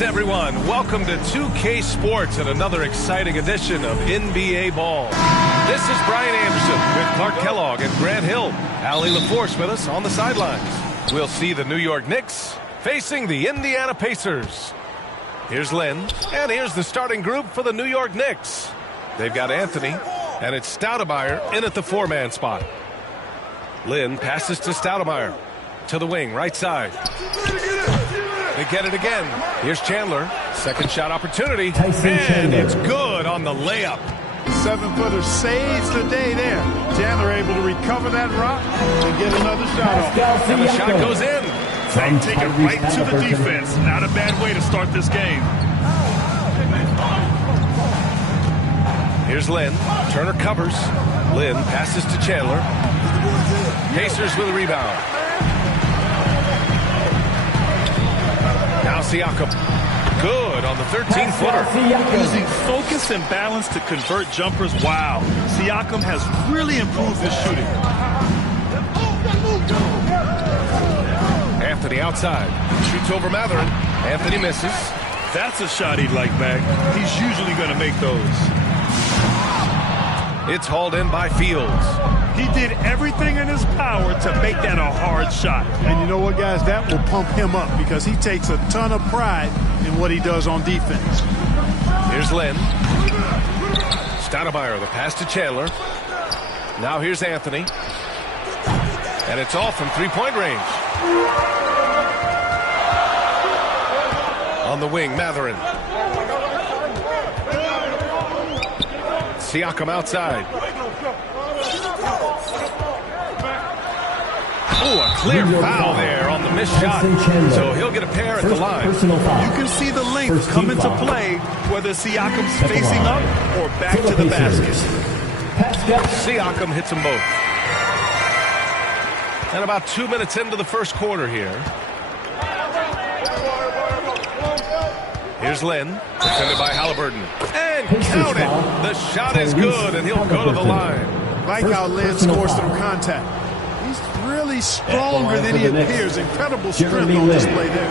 Greetings, everyone. Welcome to 2K Sports and another exciting edition of NBA Ball. This is Brian Anderson with Clark Kellogg and Grant Hill. Allie LaForce with us on the sidelines. We'll see the New York Knicks facing the Indiana Pacers. Here's Lynn, and here's the starting group for the New York Knicks. They've got Anthony, and it's Stoudemire in at the four-man spot. Lynn passes to Stoudemire. To the wing, right side. They get it again. Here's Chandler. Second shot opportunity. And it's good on the layup. 7-footer saves the day there. Chandler able to recover that rock and get another shot off. And the shot goes in. They take it right to the defense. Not a bad way to start this game. Here's Lynn. Turner covers. Lynn passes to Chandler. Pacers with a rebound. Now Siakam. Good on the 13-footer. Using focus and balance to convert jumpers. Wow. Siakam has really improved his shooting. Anthony outside. Shoots over Mathurin. Anthony misses. That's a shot he'd like back. He's usually going to make those. It's hauled in by Fields. He did everything in his power to make that a hard shot. And you know what, guys? That will pump him up because he takes a ton of pride in what he does on defense. Here's Lynn. Stoudemire, the pass to Chandler. Now here's Anthony. And it's all from three-point range. On the wing, Mathurin. Siakam outside. Oh, a clear foul there on the missed shot. So he'll get a pair at the line. You can see the length come into play, whether Siakam's facing up or back to the basket. Siakam hits them both. And about 2 minutes into the first quarter here. Here's Lynn, defended by Halliburton. And count it! The shot is good, and he'll go to the line. Like how Lynn scores through contact. He's really stronger than he appears. Incredible strength on display there.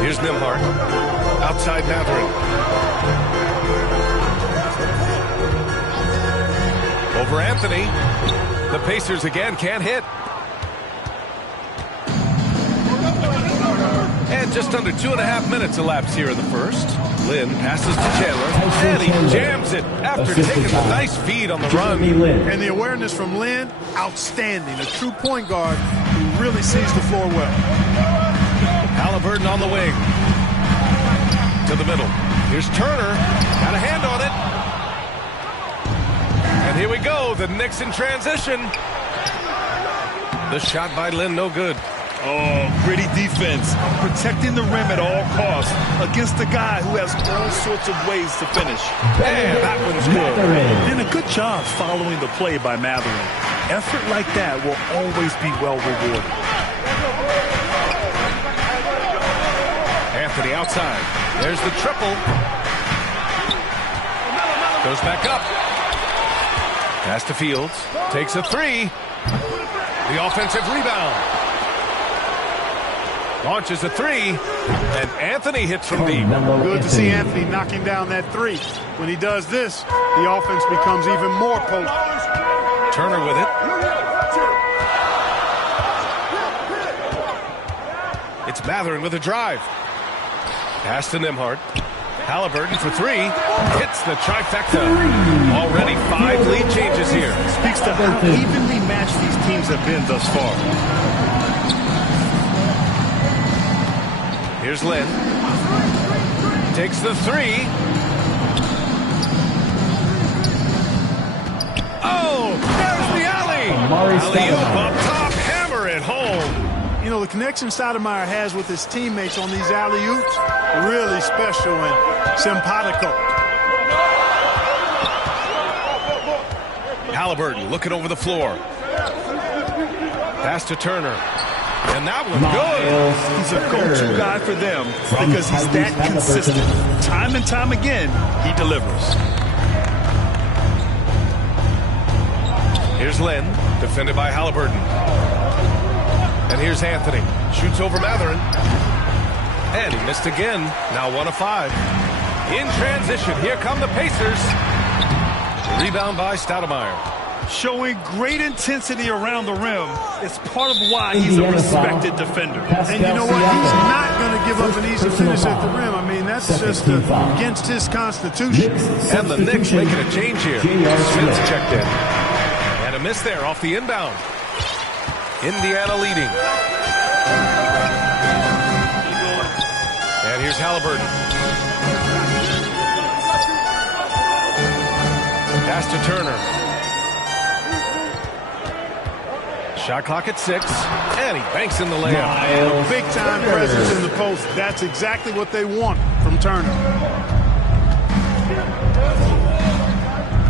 Here's Nembhard. Outside Mathurin. Over Anthony. The Pacers again can't hit. And just under 2.5 minutes elapsed here in the first. Lynn passes to Chandler, and he jams it after taking a nice feed on the run. And the awareness from Lynn, outstanding. A true point guard who really sees the floor well. Halliburton on the wing. To the middle. Here's Turner. Got a hand on it. And here we go. The Knicks in transition. The shot by Lynn, no good. Oh, gritty defense. Protecting the rim at all costs against a guy who has all sorts of ways to finish. And that one's good. And a good job following the play by Mathurin. Effort like that will always be well rewarded. Anthony outside. There's the triple. Goes back up. Pass to Fields. Takes a three. The offensive rebound. Launches a three. And Anthony hits from deep. Good to see Anthony knocking down that three. When he does this, the offense becomes even more potent. Turner with it. It's Mathurin with a drive. Pass to Nembhard. Halliburton for three. Hits the trifecta. Already 5 lead changes here. Speaks to how evenly matched these teams have been thus far. Here's Lynn. Takes the three. Oh, there's the alley. Alley-oop up top. Hammer it home. You know, the connection Stoudemire has with his teammates on these alley-oops, really special and simpatico. Halliburton looking over the floor. Pass to Turner. And that one good. He's a go-to guy for them because he's that consistent. Time and time again, he delivers. Here's Here's Lynn, defended by Halliburton. And here's Anthony. Shoots over Matherin. And he missed again. Now 1 of 5. In transition, here come the Pacers. Rebound by Stoudemire. Showing great intensity around the rim. It's part of why he's a respected defender. And you know what? He's not going to give up an easy finish at the rim. I mean, that's just against his constitution. And the Knicks making a change here. Smith's checked in. And a miss there off the inbound. Indiana leading. And here's Halliburton. Pass to Turner. Shot clock at 6. And he banks in the layup. Big time presence in the post. That's exactly what they want from Turner.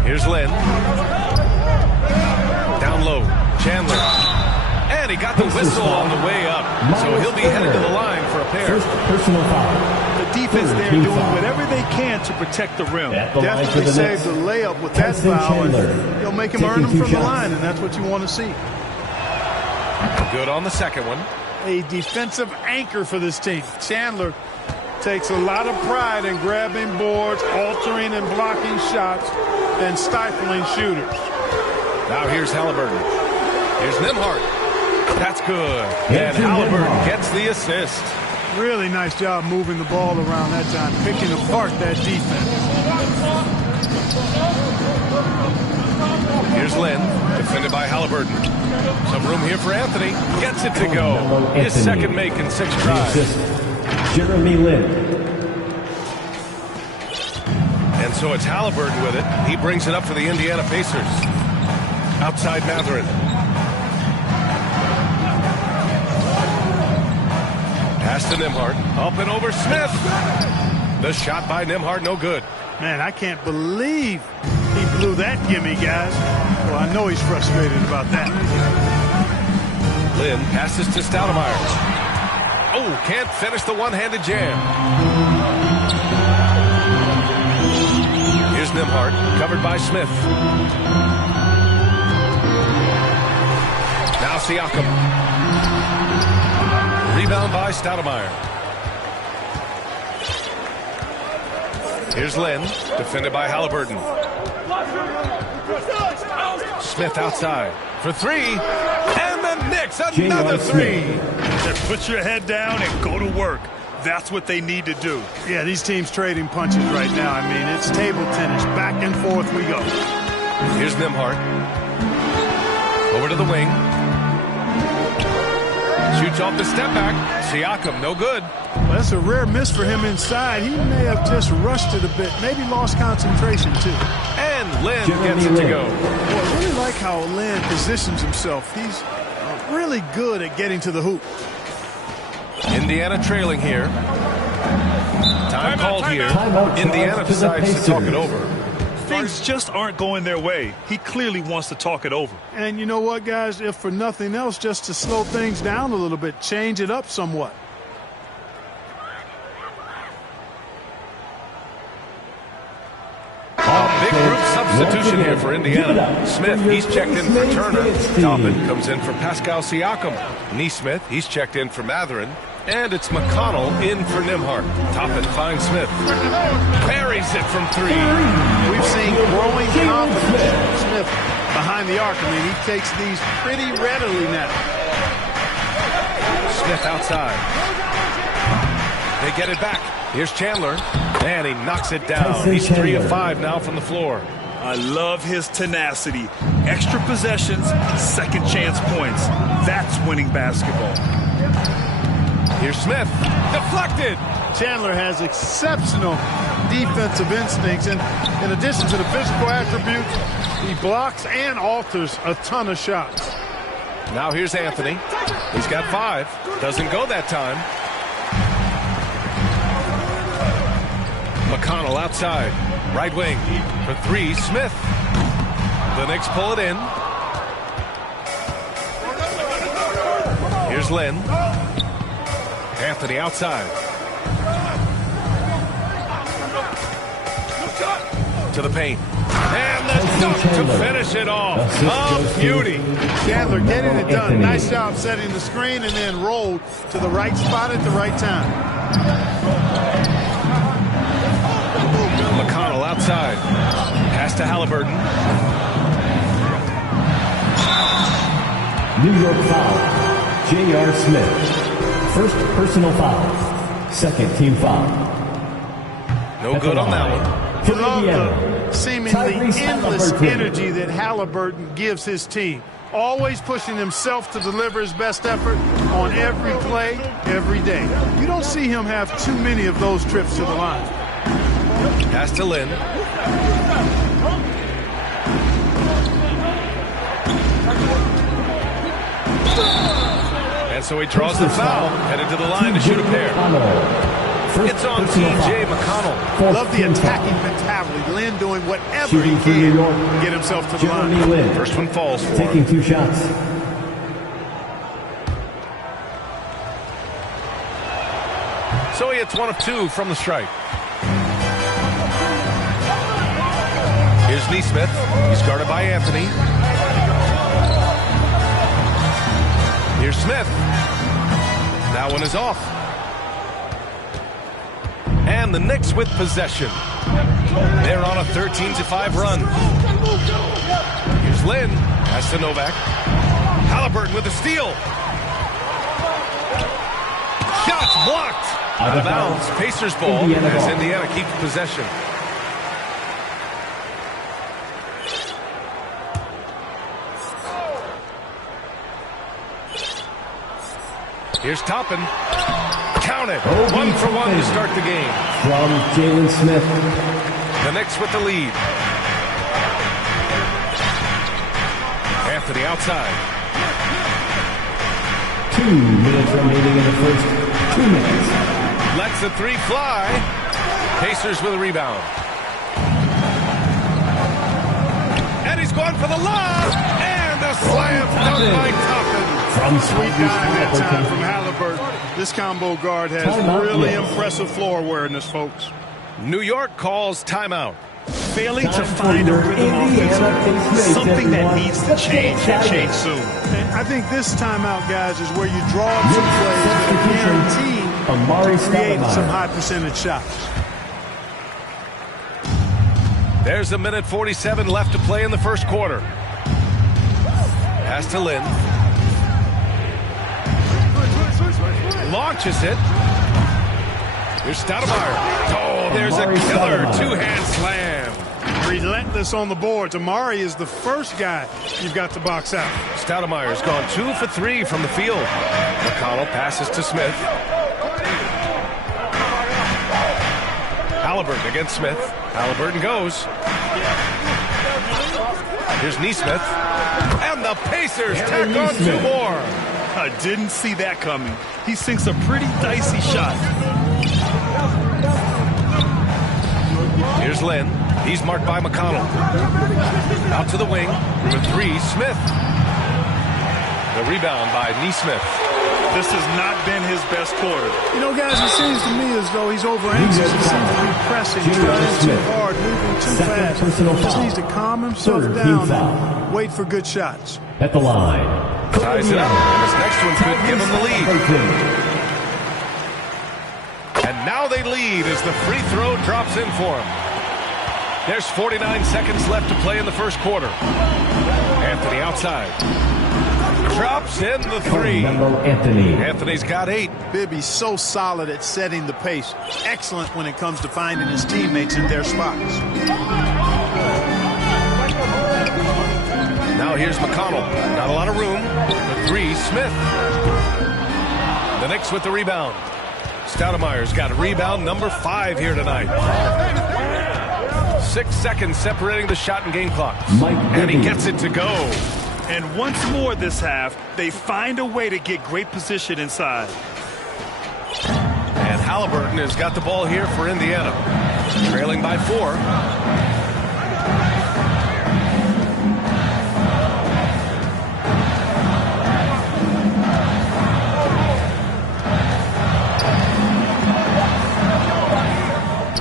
Here's Lynn. Down low. Chandler. And he got the whistle on the way up. So he'll be headed to the line for a pair. Personal foul. The defense there doing whatever they can to protect the rim. Definitely saved the layup with that foul. And he'll make him earn them from the line, and that's what you want to see. Good on the second one. A defensive anchor for this team. Chandler takes a lot of pride in grabbing boards, altering and blocking shots, and stifling shooters. Now here's Halliburton. Here's Nembhard. That's good. And Halliburton gets the assist. Really nice job moving the ball around that time, picking apart that defense. Here's Lynn, defended by Halliburton. Some room here for Anthony. Gets it to go. His second make in 6 tries. Jeremy Lin. And so it's Halliburton with it. He brings it up for the Indiana Pacers. Outside Matherin. Pass to Nembhard. Up and over Smith. The shot by Nembhard, no good. Man, I can't believe he blew that gimme, guys. Well, I know he's frustrated about that. Lynn passes to Stoudemire. Oh, can't finish the one-handed jam. Here's Nembhard, covered by Smith. Now Siakam. Rebound by Stoudemire. Here's Lynn, defended by Halliburton. Smith outside for 3. And the Knicks, another 3. Just put your head down and go to work. That's what they need to do. Yeah, these teams trading punches right now. I mean, it's table tennis. Back and forth we go. Here's Nembhard. Over to the wing. Shoots off the step back. Siakam, no good. Well, that's a rare miss for him inside. He may have just rushed it a bit. Maybe lost concentration, too. And Lynn gets it to go. Well, I really like how Lynn positions himself. He's really good at getting to the hoop. Indiana trailing here. Time called here. Indiana decides to talk it over. Things just aren't going their way. He clearly wants to talk it over. And you know what, guys? If for nothing else, just to slow things down a little bit, change it up somewhat. Big group substitution here for Indiana. Smith, he's checked in for Turner. Toppin comes in for Pascal Siakam. Nesmith, he's checked in for Matherin. And it's McConnell in for Nembhard. Toppin finds Smith. Buries it from 3. We've seen growing confidence. Smith behind the arc. I mean, he takes these pretty readily now. Smith outside. They get it back. Here's Chandler. And he knocks it down. He's 3 of 5 now from the floor. I love his tenacity. Extra possessions, second chance points. That's winning basketball. Here's Smith. Deflected. Chandler has exceptional defensive instincts. And in addition to the physical attributes, he blocks and alters a ton of shots. Now here's Anthony. He's got 5. Doesn't go that time. McConnell outside. Right wing. For 3, Smith. The Knicks pull it in. Here's Lynn. Anthony outside. To the paint. And And the dunk to finish it off. A beauty. Chandler getting it done. Nice job setting the screen and then rolled to the right spot at the right time. McConnell outside. Pass to Halliburton. New York foul. J.R. Smith. First personal foul. Second team foul. No good on that one. You love the seemingly endless energy that Halliburton gives his team. Always pushing himself to deliver his best effort on every play, every day. You don't see him have too many of those trips to the line. Pass to Lynn. And so he draws the foul, headed to the line to shoot a pair. It's on T.J. McConnell. Love the attacking mentality. Lynn doing whatever he can to get himself to the line. First one falls for taking him. 2 shots. So he hits 1 of 2 from the stripe. Here's Neesmith. He's guarded by Anthony. Here's Smith. That one is off. And the Knicks with possession. They're on a 13-5 run. Here's Lynn. Pass to Novak. Halliburton with a steal. Shots blocked. Out of bounds. Pacers ball as Indiana keeps possession. Here's Toppin. Count it. 1 for 1 to start the game. From Jalen Smith. The Knicks with the lead. Anthony outside. 2 minutes remaining in the first 2 minutes. Lets the 3 fly. Pacers with a rebound. And he's going for the lob. And a slam dunk by Toppin. From sweet dime that time from Halliburton. This combo guard has really impressive floor awareness, folks. New York calls timeout. Failing to find a rhythm offensively, something that needs to change and change soon. And I think this timeout, guys, is where you draw up some plays that guarantee create some high percentage shots. There's a minute 47 left to play in the first quarter. Pass to Lynn. Launches it. Here's Stoudemire. Oh, there's a killer 2-hand slam. Relentless on the boards. Amari is the first guy you've got to box out. Stoudemire's gone 2 for 3 from the field. McConnell passes to Smith. Halliburton against Smith. Halliburton goes. Here's Neesmith. And the Pacers tack on 2 more. I didn't see that coming. He sinks a pretty dicey shot. Here's Lynn. He's marked by McConnell. Out to the wing. For 3, Smith. The rebound by Neesmith. This has not been his best quarter. You know, guys, it seems to me as though he's over anxious. He seems to be pressing, trying too hard, moving too fast. He just needs to calm himself down and wait for good shots. At the line. Ties it up, and this next one could give him the lead. And now they lead as the free throw drops in for him. There's 49 seconds left to play in the first quarter. Anthony outside. Drops in the 3. Anthony's got 8. Bibby's so solid at setting the pace. Excellent when it comes to finding his teammates in their spots. Now here's McConnell. Not a lot of room. The 3, Smith. The Knicks with the rebound. Stoudemire's got rebound number 5 here tonight. 6 seconds separating the shot and game clock. And he gets it to go. And once more this half, they find a way to get great position inside. And Halliburton has got the ball here for Indiana. Trailing by 4.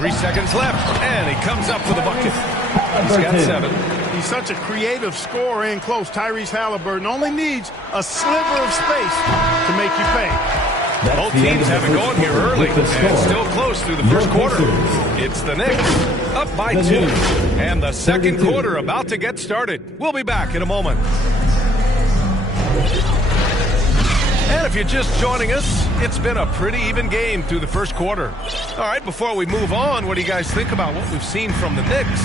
Seconds left, and he comes up with a bucket. He's got 7. He's such a creative scorer in close. Tyrese Halliburton only needs a sliver of space to make you pay. Both teams have it going here early, and still close through the first quarter. It's the Knicks up by 2, and the second quarter about to get started. We'll be back in a moment. And if you're just joining us, it's been a pretty even game through the first quarter. All right, before we move on, what do you guys think about what we've seen from the Knicks?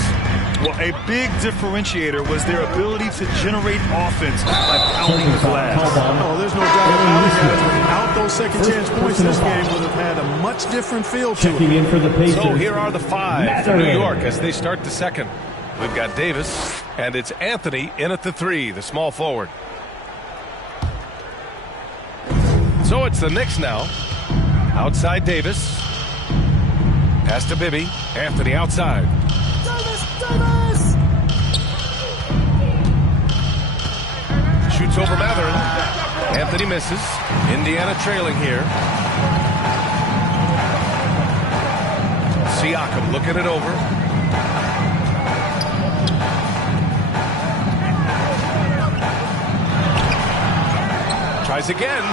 Well, a big differentiator was their ability to generate offense by pounding the glass. Oh, there's no doubt about it. Without those second-chance points, this game would have had a much different feel to it. Checking in for the Pacers. So here are the 5 for New York as they start the second. We've got Davis, and it's Anthony in at the 3, the small forward. So it's the Knicks now. Outside Davis. Pass to Bibby. Anthony outside. Davis! Shoots over Mathurin. Anthony misses. Indiana trailing here. Siakam looking it over. Tries again.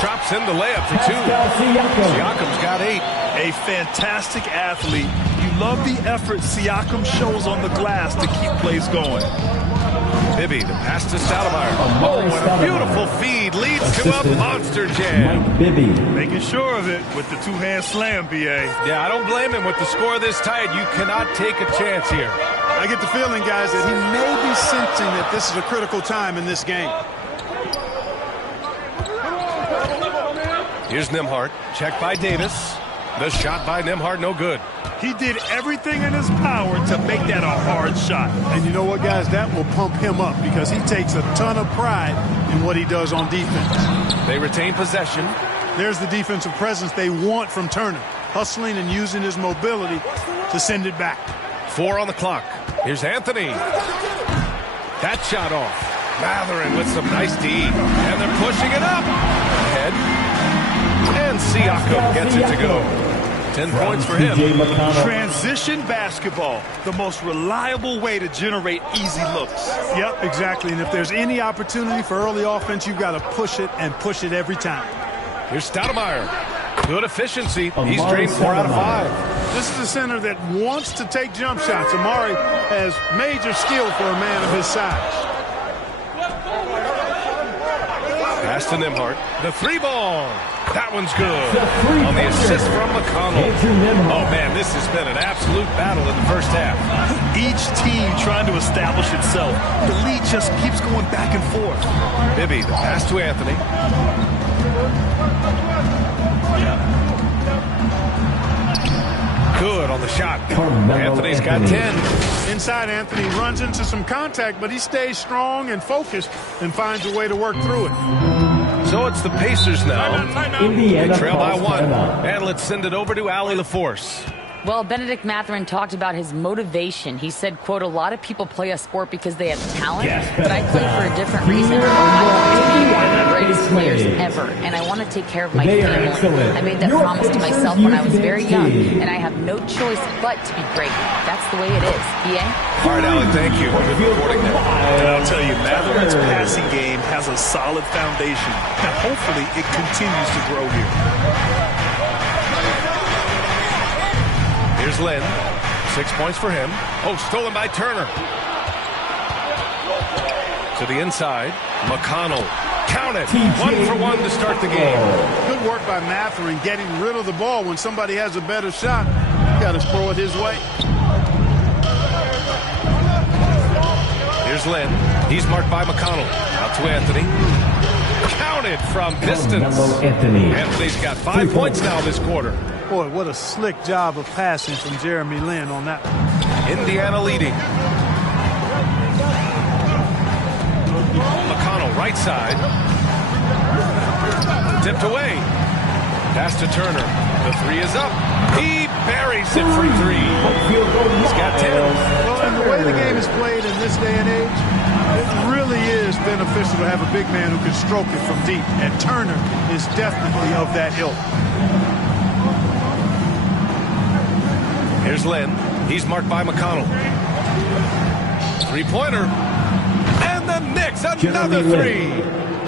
Drops in the layup for 2. Siakam's got 8. A fantastic athlete. You love the effort Siakam shows on the glass to keep plays going. Bibby, the pass to Stoudemire. Oh, what a beautiful feed. Leads to a monster jam. Bibby. Making sure of it with the two-hand slam, B.A. Yeah, I don't blame him with the score this tight. You cannot take a chance here. I get the feeling, guys, that he may be sensing that this is a critical time in this game. Here's Nembhard. Checked by Davis. The shot by Nembhard, no good. He did everything in his power to make that a hard shot. And you know what, guys? That will pump him up because he takes a ton of pride in what he does on defense. They retain possession. There's the defensive presence they want from Turner. Hustling and using his mobility to send it back. 4 on the clock. Here's Anthony. That shot off. Mathurin with some nice D. And they're pushing it up. Ahead. And Siakam gets it to go. 10 points for him. Transition basketball, the most reliable way to generate easy looks. Yep, exactly. And if there's any opportunity for early offense, you've got to push it and push it every time. Here's Stoudemire. Good efficiency. He's drained 4 out of 5. This is a center that wants to take jump shots. Amari has major skill for a man of his size. Pass to Nembhard. The 3-ball. That one's good. On the assist from McConnell. Oh, man, this has been an absolute battle in the first half. Each team trying to establish itself. The lead just keeps going back and forth. Bibby, the pass to Anthony. Good on the shot. Anthony's got 10. Inside, Anthony runs into some contact, but he stays strong and focused and finds a way to work through it. So it's the Pacers now. Indiana They trail by calls 1. timeout. And let's send it over to Allie LaForce. Well, Benedict Mathurin talked about his motivation. He said, quote, a lot of people play a sport because they have talent, but I play for a different reason. I want to be one of the greatest players ever, and I want to take care of my family. I made that promise to myself when I was very young, and I have no choice but to be great. That's the way it is. B.A.? All right, Allie, thank you. Good reporting there. And I'll tell you, Mathurin's passing game has a solid foundation, and hopefully it continues to grow here. Here's Lynn. 6 points for him. Oh, stolen by Turner. To the inside. McConnell. Count it. 1 for 1 to start the game. Good work by Mathurin getting rid of the ball. When somebody has a better shot, you got to throw it his way. Here's Lynn. He's marked by McConnell. Out to Anthony. Counted from distance. Anthony's got 5 points now this quarter. Boy, what a slick job of passing from Jeremy Lin on that one. Indiana leading. McConnell, right side. Tipped away. Pass to Turner. The 3 is up. He buries it from 3. He's got 10. Well, and the way the game is played in this day and age, it really is beneficial to have a big man who can stroke it from deep. And Turner is definitely of that ilk. Here's Lynn. He's marked by McConnell. Three-pointer. And the Knicks, another three.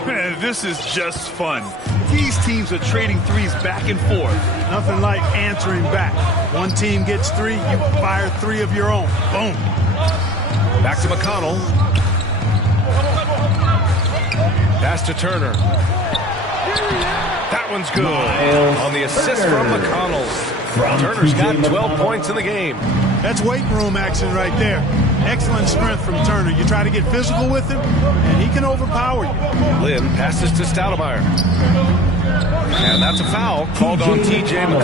Man, this is just fun. These teams are trading threes back and forth. Nothing like answering back. One team gets three, you fire three of your own. Boom. Back to McConnell. Pass to Turner. That one's good. On the assist from McConnell. Turner's got 12 points in the game. That's weight room action right there. Excellent strength from Turner. You try to get physical with him, and he can overpower you. Lynn passes to Stoudemire. And that's a foul called on T.J. McConnell.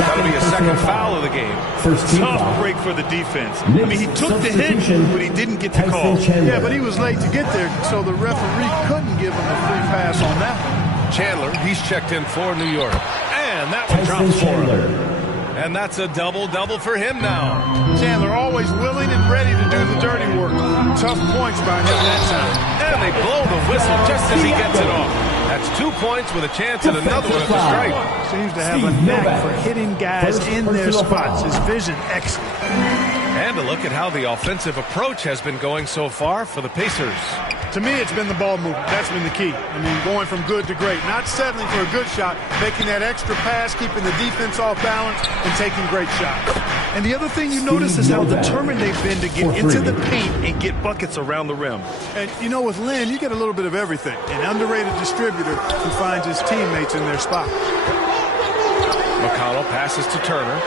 That'll be a second foul of the game. Tough break for the defense. I mean, he took the hit, but he didn't get the call. Yeah, but he was late to get there, so the referee couldn't give him a free pass on that one. Chandler, he's checked in for New York. And that one drops for him. And that's a double-double for him now. Chandler always willing and ready to do the dirty work. Tough points by him that time. And they blow the whistle just as he gets it off. That's 2 points with a chance at another one at the stripe. Seems to have a knack for hitting guys in their spots. His vision excellent. And a look at how the offensive approach has been going so far for the Pacers. To me, it's been the ball movement. That's been the key. I mean, going from good to great. Not settling for a good shot, making that extra pass, keeping the defense off balance, and taking great shots. And the other thing you notice is how determined they've been to get into the paint and get buckets around the rim. And, you know, with Lynn, you get a little bit of everything. An underrated distributor who finds his teammates in their spot. McConnell passes to Turner.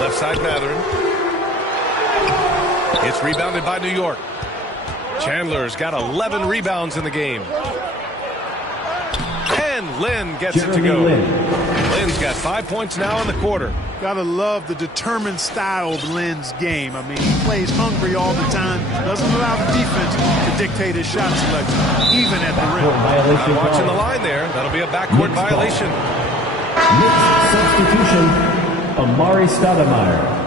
Left side Mathurin. It's rebounded by New York. Chandler's got 11 rebounds in the game. And Lynn gets it to go. Lynn's got 5 points now in the quarter. Gotta love the determined style of Lynn's game. I mean, he plays hungry all the time. Doesn't allow the defense to dictate his shot selection, even at the rim. Watching the line there. That'll be a backcourt violation. Knicks substitution, Amari Stoudemire.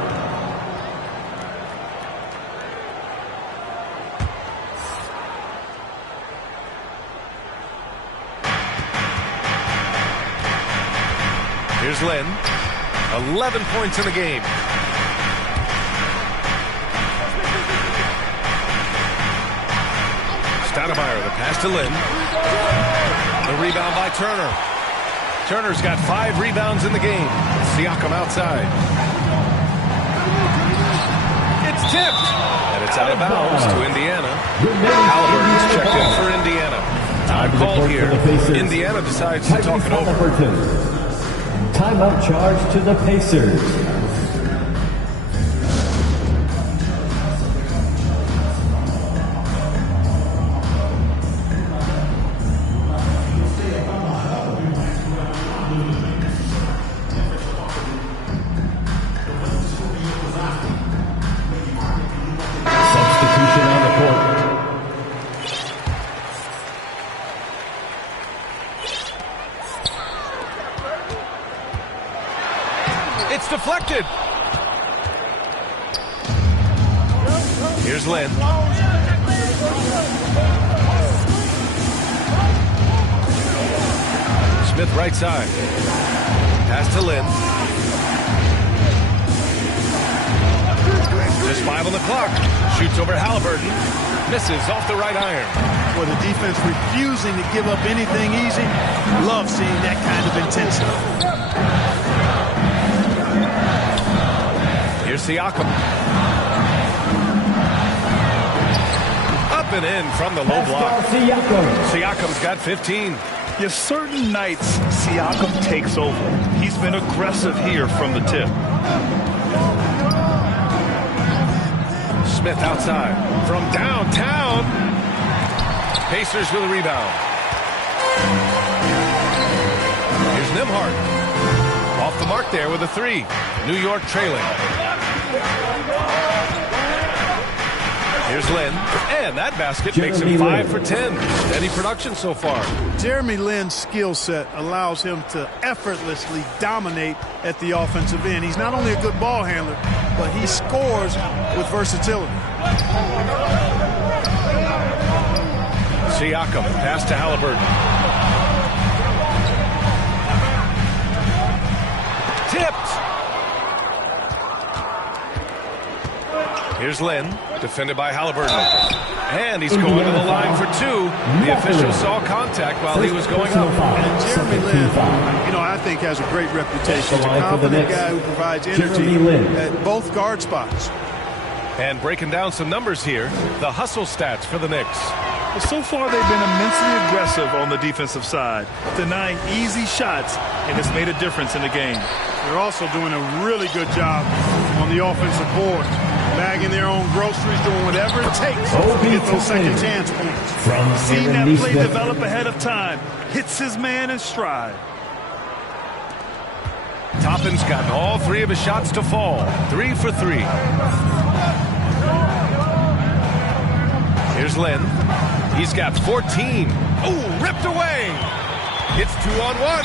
Here's Lynn. 11 points in the game. Stoudemire, the pass to Lynn. The rebound by Turner. Turner's got 5 rebounds in the game. Siakam outside. It's tipped. And it's out of bounds to Indiana. Halliburton's checked in for Indiana. Time called here. Indiana decides to talk it over. Timeout charge to the Pacers. Substitution on the court. It's deflected. Here's Lynn. Smith right side. Pass to Lynn. Just 5 on the clock. Shoots over Halliburton. Misses off the right iron. For the defense refusing to give up anything easy. Love seeing that kind of intensity. Here's Siakam. Up and in from the low block. Siakam's got 15. Yes, certain nights Siakam takes over. He's been aggressive here from the tip. Smith outside. From downtown. Pacers with a rebound. Here's Nembhard. Off the mark there with a 3. New York trailing. Here's Lynn. And that basket makes him 5 for 10. Steady production so far. Jeremy Lin's skill set allows him to effortlessly dominate at the offensive end. He's not only a good ball handler, but he scores with versatility. Siakam, pass to Halliburton. Tipped. Here's Lynn, defended by Halliburton. And he's going to the line for two. The official saw contact while he was going up. And Jeremy Lin, you know, I think has a great reputation. He's a confident guy who provides energy at both guard spots. And breaking down some numbers here, the hustle stats for the Knicks. Well, so far they've been immensely aggressive on the defensive side, denying easy shots, and it's made a difference in the game. They're also doing a really good job on the offensive board, bagging their own groceries, doing whatever it takes to get those second chance points. Seeing that play develop ahead of time, hits his man in stride. Toppin's gotten all three of his shots to fall. 3 for 3. Here's Lynn. He's got 14. Oh, ripped away. It's 2-on-1.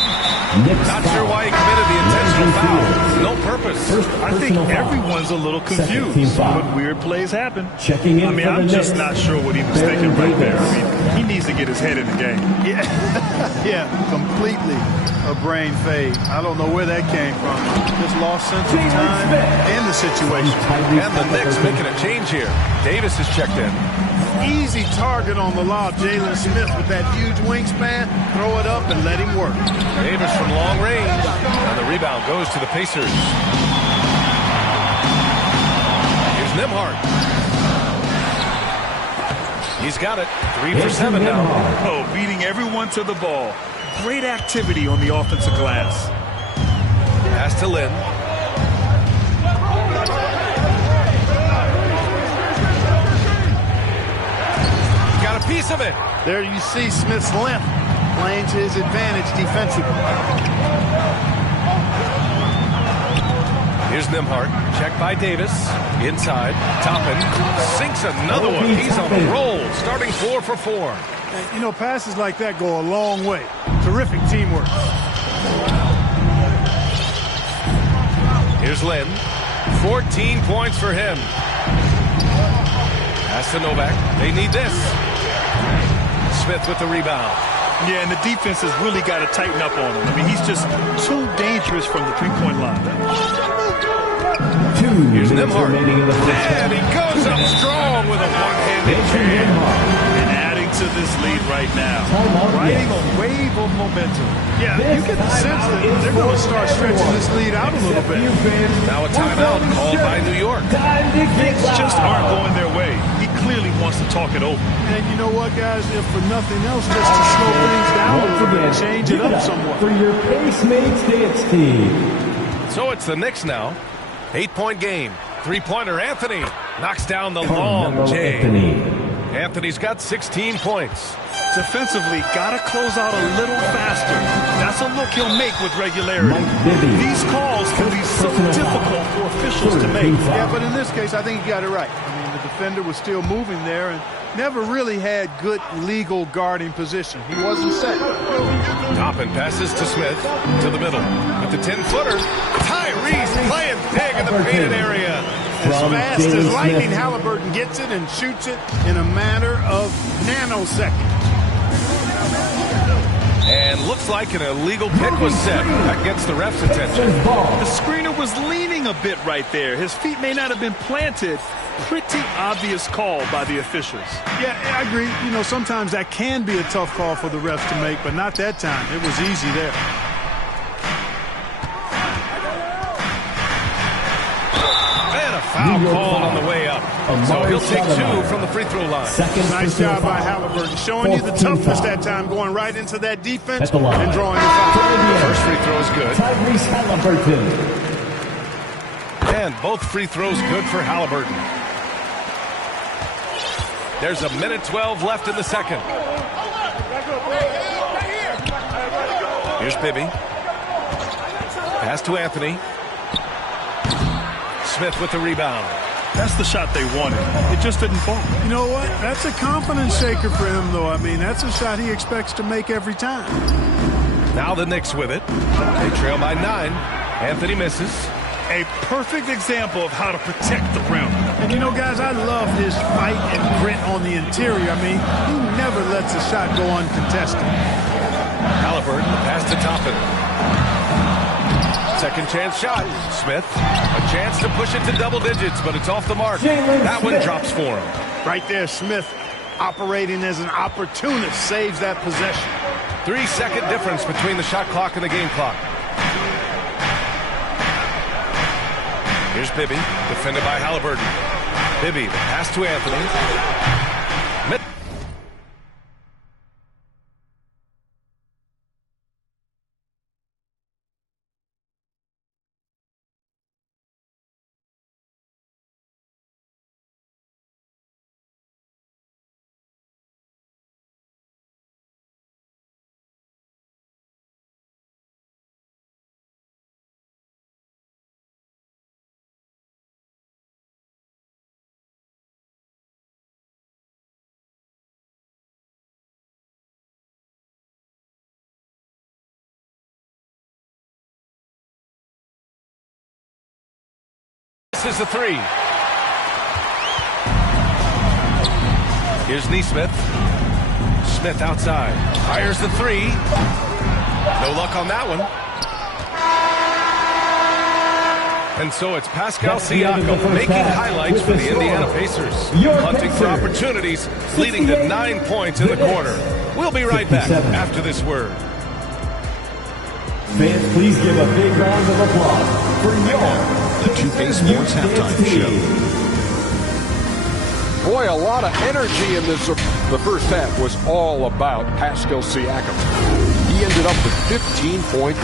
Not sure why he committed the intentional foul. No purpose. I think everyone's a little confused, but weird plays happen. Checking in I'm just not sure what he was thinking right there. I mean, he needs to get his head in the game. Yeah, completely a brain fade. I don't know where that came from. Just lost sense of time and the situation. And the Knicks making a change here. Davis is checked in. Easy target on the lob. Jalen Smith with that huge wingspan. Throw it up and let him work. Davis from long range. And the rebound goes to the Pacers. Here's Nembhard. He's got it. 3 for 7 now. Oh, beating everyone to the ball. Great activity on the offensive glass. Pass to Lynn. Got a piece of it. There you see Smith's length playing to his advantage defensively. Here's Nembhard. Checked by Davis. Inside. Toppin sinks another one. He's on the roll. Starting 4 for 4. And, you know, passes like that go a long way. Terrific teamwork. Here's Lynn. 14 points for him. Pass to Novak. They need this. Smith with the rebound. Yeah, and the defense has really got to tighten up on him. I mean, he's just too dangerous from the three-point line. Here's Nembhard. And he goes up strong with a one-handed jam. And adding to this lead right now. Riding a wave of momentum. Yeah, you get the sense that they're going to start stretching this lead out a little bit. Now a timeout called by New York. Things just aren't going their way. He clearly wants to talk it over. And you know what, guys? If for nothing else, just to slow things down a little bit, change it up somewhat. For your Pacemates dance team. So it's the Knicks now. 8-point game. Three-pointer Anthony knocks down the long J. Anthony's got 16 points. Defensively, got to close out a little faster. That's a look he'll make with regularity. These calls can be so difficult for officials to make. Yeah, but in this case, I think he got it right. I mean, the defender was still moving there and never really had good legal guarding position. He wasn't set. Toppin passes to Smith to the middle with the 10-footer. Tyrese playing big in the painted area. As fast as lightning, Halliburton gets it and shoots it in a matter of nanoseconds. And looks like an illegal pick was set. That gets the ref's attention. The screener was leaning a bit right there. His feet may not have been planted. Pretty obvious call by the officials. Yeah, I agree. You know, sometimes that can be a tough call for the refs to make, but not that time. It was easy there. And a foul called on the way up. So he'll take 2 from the free throw line. Nice job by Halliburton, showing you the toughness that time, going right into that defense and drawing the foul. First free throw is good. Tyrese Halliburton. And both free throws good for Halliburton. There's 1:12 left in the second. Here's Bibby. Pass to Anthony. Smith with the rebound. That's the shot they wanted. It just didn't fall. You know what? That's a confidence shaker for him, though. I mean, that's a shot he expects to make every time. Now the Knicks with it. They trail by 9. Anthony misses. A perfect example of how to protect the rim. And, you know, guys, I love his fight and grit on the interior. I mean, he never lets a shot go uncontested. Halliburton, pass to Toppin. Second chance shot. Smith, a chance to push it to double digits, but it's off the mark. That one drops for him. Right there, Smith, operating as an opportunist, saves that possession. 3-second difference between the shot clock and the game clock. Here's Bibby, defended by Halliburton. Bibby, the pass to Anthony. This is the three. Here's Nesmith. Smith outside. Fires the three. No luck on that one. And so it's Pascal Siakam making highlights for the Indiana Pacers. Hunting for opportunities, leading to 9 points in the quarter. We'll be right back after this word. Fans, please give a big round of applause for your the 2K Sports Halftime Show. Boy, a lot of energy in this. The first half was all about Pascal Siakam. He ended up with 15 points.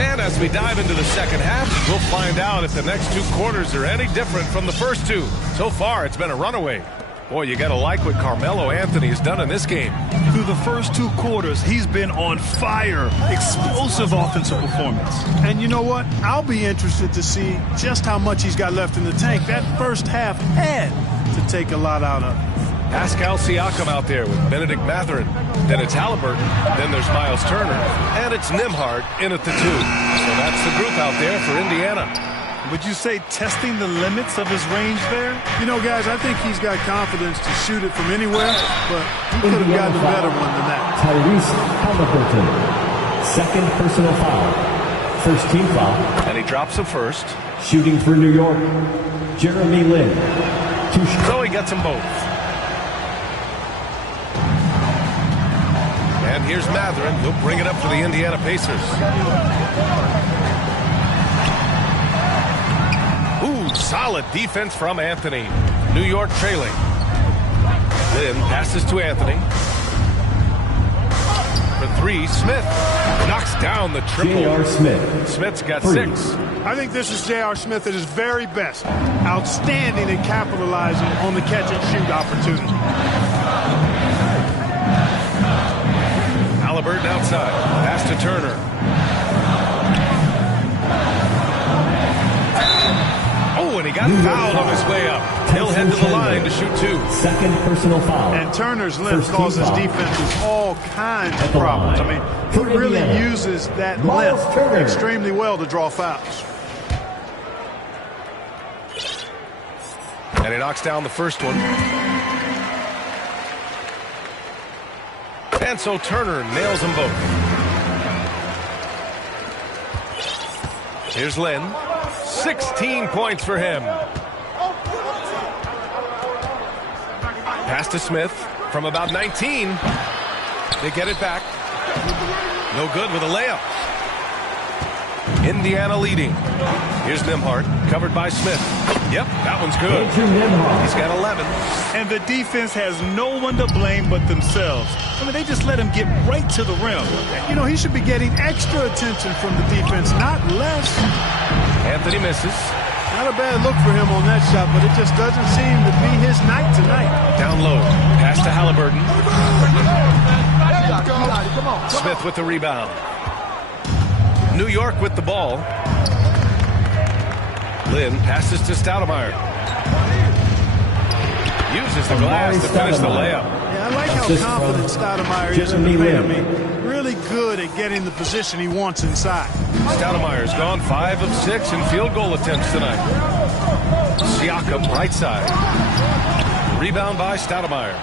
And as we dive into the second half, we'll find out if the next 2 quarters are any different from the first 2. So far, it's been a runaway. Boy, you got to like what Carmelo Anthony has done in this game. Through the first 2 quarters, he's been on fire. Explosive offensive performance. And you know what? I'll be interested to see just how much he's got left in the tank. That first half had to take a lot out of it. Pascal Siakam out there with Benedict Mathurin. Then it's Halliburton. Then there's Miles Turner. And it's Nembhard in at the 2. So that's the group out there for Indiana. Would you say testing the limits of his range there? You know, guys, I think he's got confidence to shoot it from anywhere, but he could have gotten a better one than that. Tyrese Halliburton, second personal foul. First team foul. And he drops the first. Shooting for New York, Jeremy Lin. So he gets them both. And here's Mathurin. He'll bring it up for the Indiana Pacers. Ooh, solid defense from Anthony. New York trailing. Then passes to Anthony. For 3, Smith knocks down the triple. J.R. Smith. Smith's got 3. 6. I think this is J.R. Smith at his very best. Outstanding at capitalizing on the catch-and-shoot opportunity. Halliburton outside. Pass to Turner. Oh, and he got fouled on his way up. He'll head to the line to shoot 2. Second personal foul. And Turner's length causes defenses all kinds of problems. I mean, he really uses that length extremely well to draw fouls. And he knocks down the first one. And so Turner nails them both. Here's Lin. 16 points for him. Pass to Smith from about 19. They get it back. No good with a layup. Indiana leading. Here's Nembhard, covered by Smith. Yep, that one's good. He's got 11. And the defense has no one to blame but themselves. I mean, they just let him get right to the rim. You know, he should be getting extra attention from the defense, not less. Anthony misses. Not a bad look for him on that shot, but it just doesn't seem to be his night tonight. Down low. Pass to Halliburton. Smith with the rebound. New York with the ball. Lin passes to Stoudemire. Uses the glass to finish the layup. Yeah, I like how confident Stoudemire is in the paint. I mean, really good at getting the position he wants inside. Stoudemire's gone 5 of 6 in field goal attempts tonight. Siakam, right side. Rebound by Stoudemire.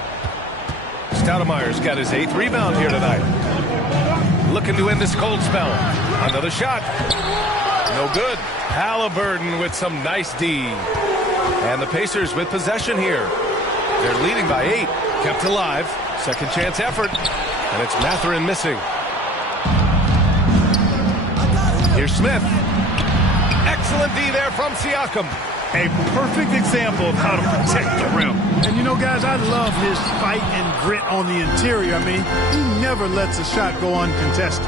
Stoudemire's got his 8th rebound here tonight. Looking to end this cold spell. Another shot. No good. Halliburton with some nice D. And the Pacers with possession here. They're leading by 8. Kept alive. Second chance effort. And it's Mathurin missing. Here's Smith. Excellent D there from Siakam. A perfect example of how to protect the rim. And you know, guys, I love his fight and grit on the interior. I mean, he never lets a shot go uncontested.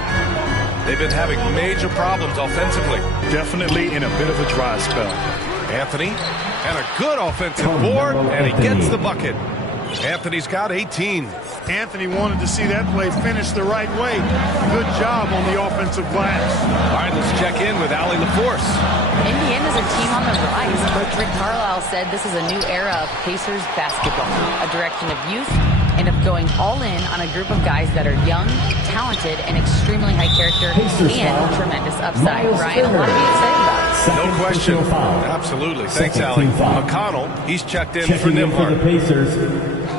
They've been having major problems offensively. Definitely in a bit of a dry spell. Anthony, and a good offensive board, and he gets the bucket. Anthony's got 18. Anthony wanted to see that play finish the right way. Good job on the offensive glass. All right, let's check in with Allie LaForce. Indiana's a team on the rise. Coach Rick Carlisle said this is a new era of Pacers basketball, a direction of youth and of going all in on a group of guys that are young, talented, and extremely high character and tremendous upside. Brian, a lot to be excited about. No question. Absolutely. Thanks, Allie. McConnell, he's checked in for Nimhart. For the Pacers,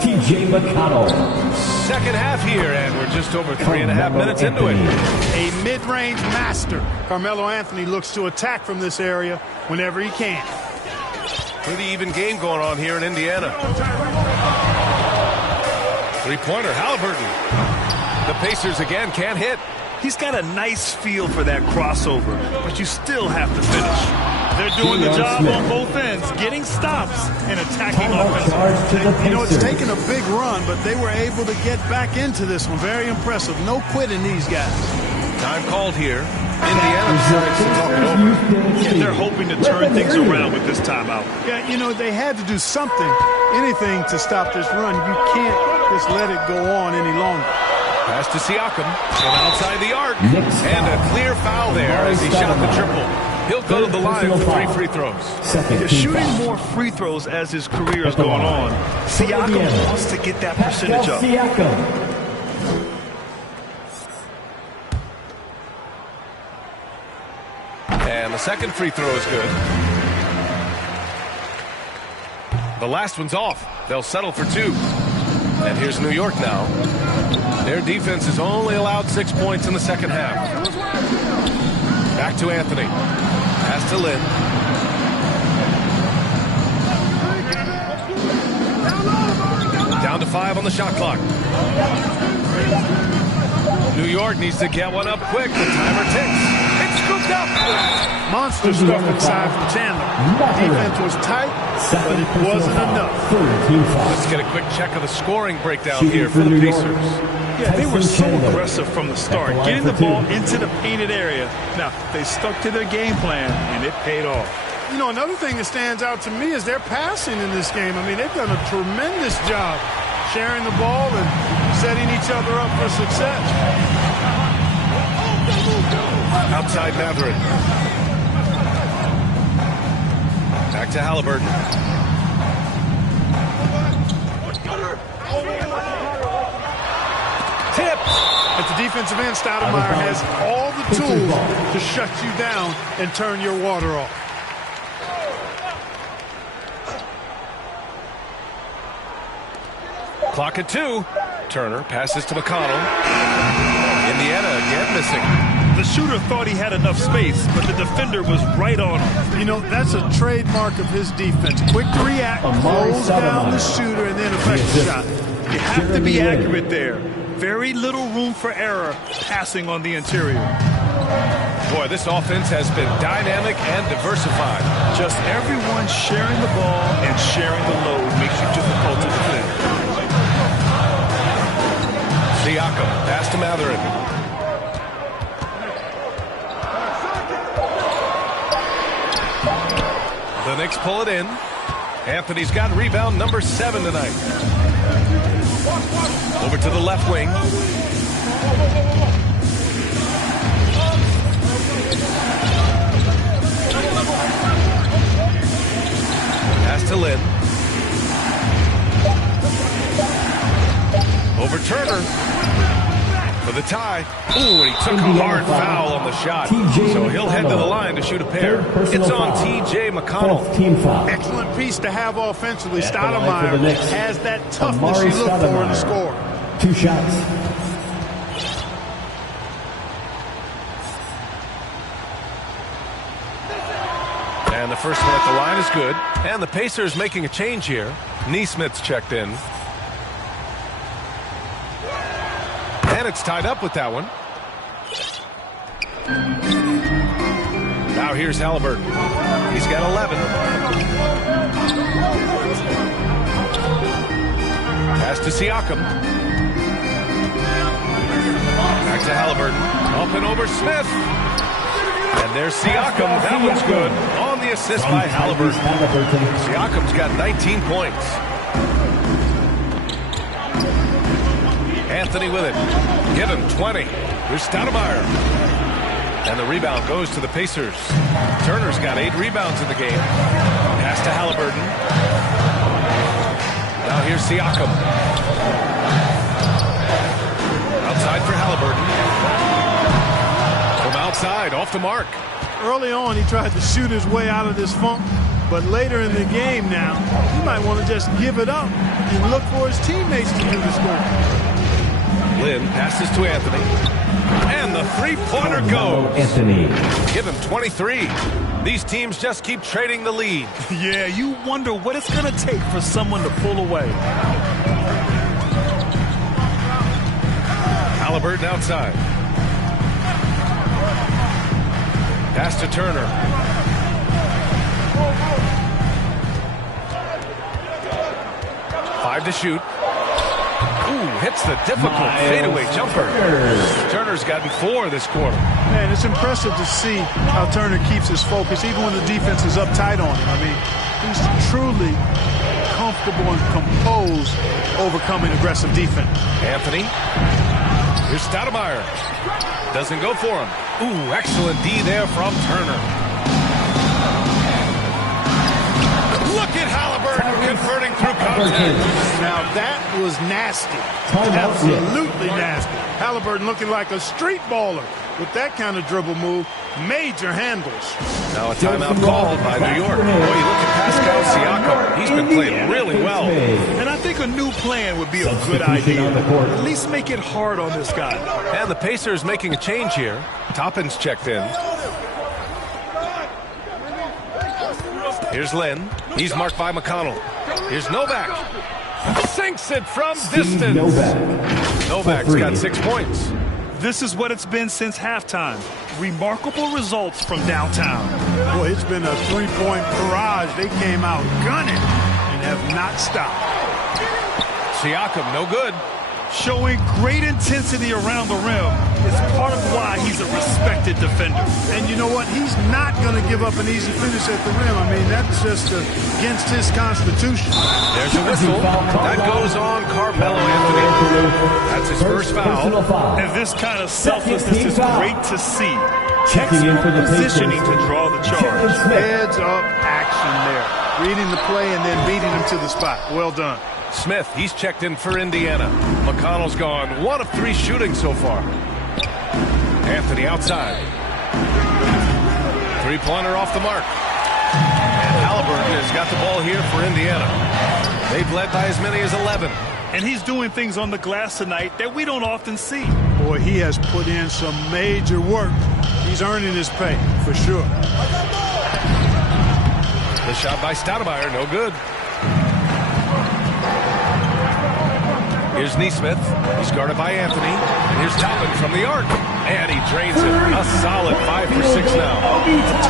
T.J. McConnell. Second half here, and we're just over 3.5 minutes into it. A mid-range master. Carmelo Anthony looks to attack from this area whenever he can. Pretty even game going on here in Indiana. Three-pointer, Halliburton. The Pacers again can't hit. He's got a nice feel for that crossover, but you still have to finish. They're doing the job on both ends, getting stops and attacking offensively. You know, it's taken a big run, but they were able to get back into this one. Very impressive. No quitting these guys. Time called here. Indiana decides to talk it over. Yeah, they're hoping to turn things around with this timeout. Yeah, you know, they had to do something, anything to stop this run. You can't just let it go on any longer. Pass to Siakam from outside the arc. And a clear foul there as he shot the triple. He'll go to the line for 3 free throws. He's shooting more free throws as his career is going on. Siakam wants to get that percentage up. And the second free throw is good. The last one's off. They'll settle for 2. And here's New York now. Their defense has only allowed 6 points in the second half. Back to Anthony. Pass to Lynn. Down to 5 on the shot clock. New York needs to get one up quick. The timer ticks. It's scooped up. Monster stuff inside from Chandler. Defense was tight, but it wasn't enough. Let's get a quick check of the scoring breakdown here for the Pacers. Yeah, they were so aggressive from the start, getting the ball into the painted area. Now, they stuck to their game plan, and it paid off. You know, another thing that stands out to me is their passing in this game. I mean, they've done a tremendous job sharing the ball and setting each other up for success. Outside Mathurin. Back to Halliburton. Tipped. At the defensive end, Stoudemire has all the tools to shut you down and turn your water off. Clock at 2. Turner passes to McConnell. Indiana again missing. The shooter thought he had enough space, but the defender was right on him. You know, that's a trademark of his defense. Quick to react, close down the shooter, and then affect the shot. You have to be accurate there. Very little room for error passing on the interior. Boy, this offense has been dynamic and diversified. Just everyone sharing the ball and sharing the load makes you difficult to defend. Siakam, pass to Mathurin. The Knicks pull it in. Anthony's got rebound number 7 tonight. Over to the left wing. Pass to Lynn. Over Turner for the tie. Ooh, and he took a hard foul on the shot. So he'll head to the line to shoot a pair. It's on T.J. McConnell. Team foul. Excellent piece to have offensively. Stoudemire has that toughness you look for in the score. 2 shots. And the first one at the line is good. And the Pacers making a change here. Neesmith's checked in. And it's tied up with that one. Now here's Halliburton. He's got 11. Pass to Siakam. Back to Halliburton. Up and over Smith. And there's Siakam. That one's good. On the assist by Halliburton. Siakam's got 19 points. Anthony with it. Give him 20. Here's Stoudemire. And the rebound goes to the Pacers. Turner's got 8 rebounds in the game. Pass to Halliburton. Now here's Siakam. Outside for Halliburton. From outside, off the mark. Early on, he tried to shoot his way out of this funk. But later in the game now, he might want to just give it up and look for his teammates to do the scoring. Lynn passes to Anthony. And the three-pointer goes. Anthony. Give him 23. These teams just keep trading the lead. Yeah, you wonder what it's going to take for someone to pull away. Halliburton outside. Pass to Turner. Five to shoot. Ooh, hits the difficult fadeaway jumper. Turner's gotten 4 this quarter. Man, it's impressive to see how Turner keeps his focus, even when the defense is up tight on him. I mean, he's truly comfortable and composed, overcoming aggressive defense. Anthony. Here's Stoudemire. Doesn't go for him. Ooh, excellent D there from Turner. Look at Halliburton converting through contact. Now that was nasty. Absolutely nasty. Halliburton looking like a street baller with that kind of dribble move. Major handles. Now a timeout called by New York. Boy, you look at Pascal Siakam. He's been playing really well. And I think a new plan would be a good idea. At least make it hard on this guy. And the Pacers making a change here. Toppin's checked in. Here's Lynn. He's marked by McConnell. Here's Novak. Sinks it from distance. Novak's got 6 points. This is what it's been since halftime. Remarkable results from downtown. Boy, it's been a three-point barrage. They came out gunning and have not stopped. Siakam, no good. Showing great intensity around the rim is part of why he's a respected defender. And you know what? He's not going to give up an easy finish at the rim. I mean, that's just against his constitution. There's a whistle. That goes on Carmelo Anthony. That's his first foul. And this kind of selflessness is great to see. Checking in for the positioning to draw the charge. Heads up action there. Reading the play and then beating him to the spot. Well done. Smith, he's checked in for Indiana. McConnell's gone 1 of 3 shooting so far. Anthony outside. Three-pointer off the mark. And Halliburton has got the ball here for Indiana. They've led by as many as 11. And he's doing things on the glass tonight that we don't often see. Boy, he has put in some major work. He's earning his pay, for sure. The shot by Stoudemire, no good. Here's Neesmith. He's guarded by Anthony. And here's Toppin from the arc. And he drains it. A solid 5 for 6 now.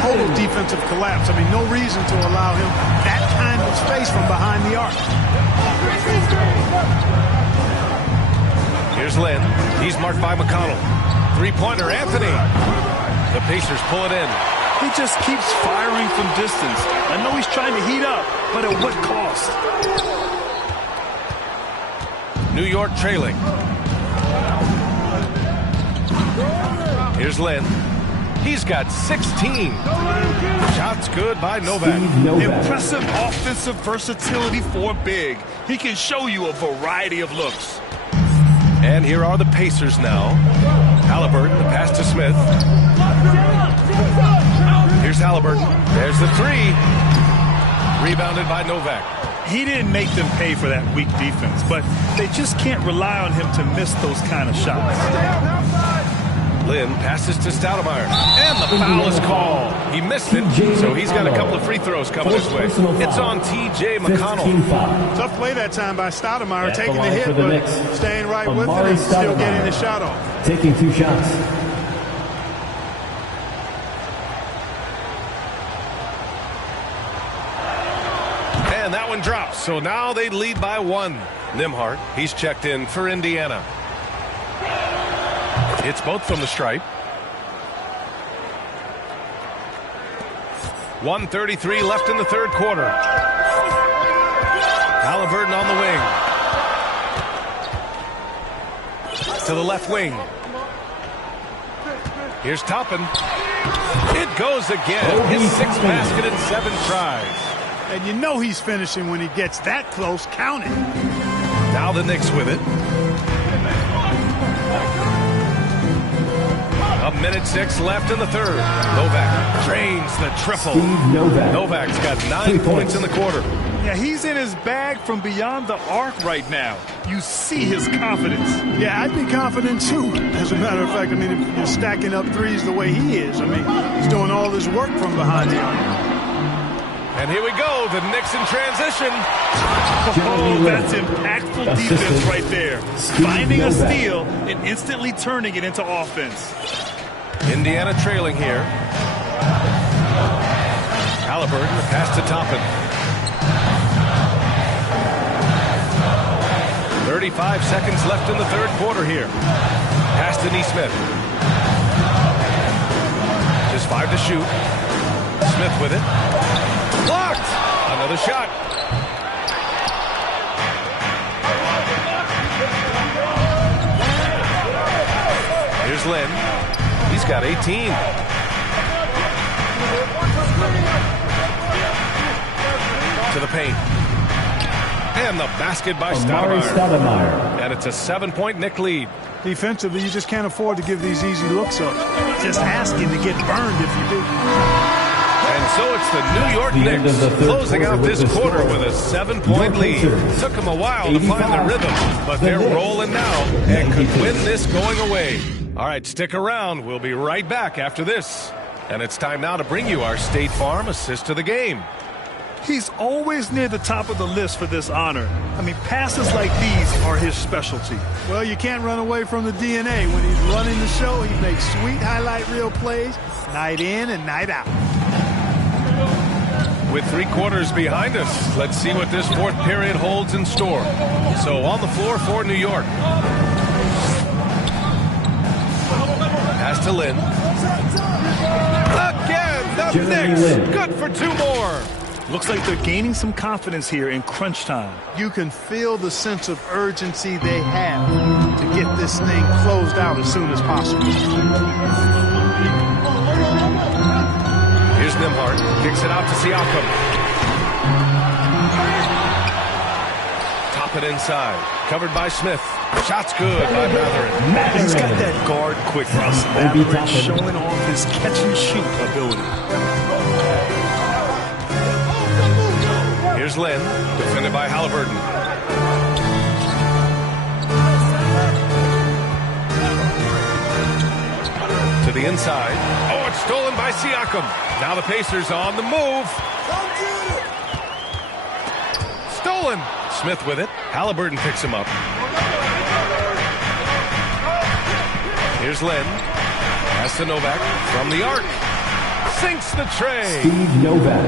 Total defensive collapse. I mean, no reason to allow him that kind of space from behind the arc. Here's Lynn. He's marked by McConnell. Three-pointer, Anthony. The Pacers pull it in. He just keeps firing from distance. I know he's trying to heat up, but at what cost? New York trailing. Here's Lynn. He's got 16. Shots good by Novak. Impressive offensive versatility for big. He can show you a variety of looks. And here are the Pacers now. Halliburton, the pass to Smith. Here's Halliburton. There's the three. Rebounded by Novak. He didn't make them pay for that weak defense, but they just can't rely on him to miss those kind of shots. Lynn passes to Stoudemire. And the foul is called. He missed it, so he's got a couple of free throws coming his way. It's on T.J. McConnell. Tough play that time by Stoudemire, taking the hit, but staying right with it and still getting the shot off. Taking 2 shots. And that one drops, so now they lead by 1. Nembhard, he's checked in for Indiana. It's both from the stripe. 1:33 left in the third quarter. Halliburton on the wing. To the left wing. Here's Toppin. It goes again. His 6th basket in 7 tries. And you know he's finishing when he gets that close. Count it. Now the Knicks with it. 1:06 left in the third. Novak drains the triple. Novak's got 9 points in the quarter. Yeah, he's in his bag from beyond the arc right now. You see his confidence. Yeah, I'd be confident too. As a matter of fact, I mean, if you're stacking up threes the way he is, I mean, he's doing all this work from behind him. And here we go, the Knicks in transition. Oh, that's impactful defense right there. Finding a steal and instantly turning it into offense. Indiana trailing here. Halliburton, the pass to Toppin. 35 seconds left in the third quarter here. Pass to Nesmith. Just 5 to shoot. Smith with it. Blocked! Another shot. Here's Lynn. He's got 18. To the paint. And the basket by Stoudemire. And it's a 7-point Knick lead. Defensively, you just can't afford to give these easy looks up. Just asking to get burned if you do. And so it's the New York Knicks closing out this quarter with a 7-point lead. Took them a while to find the rhythm, but they're rolling now and could win this going away. All right, stick around. We'll be right back after this. And it's time now to bring you our State Farm assist to the game. He's always near the top of the list for this honor. I mean, passes like these are his specialty. Well, you can't run away from the DNA. When he's running the show, he makes sweet highlight reel plays night in and night out. With 3 quarters behind us, let's see what this 4th period holds in store. So on the floor for New York. Pass to Lynn. Again, the Knicks. Good for 2 more. Looks like they're gaining some confidence here in crunch time. You can feel the sense of urgency they have to get this thing closed out as soon as possible. Here's Nembhard. Kicks it out to Siakam. Top it inside. Covered by Smith. Shot's good by Mathurin. He's got that guard quickness. Mathurin showing off his catch-and-shoot ability. Here's Lynn, defended by Halliburton. To the inside. Oh, it's stolen by Siakam. Now the Pacers on the move. Stolen. Smith with it. Halliburton picks him up. Here's Lynn. Pass to Novak from the arc. Sinks the tray.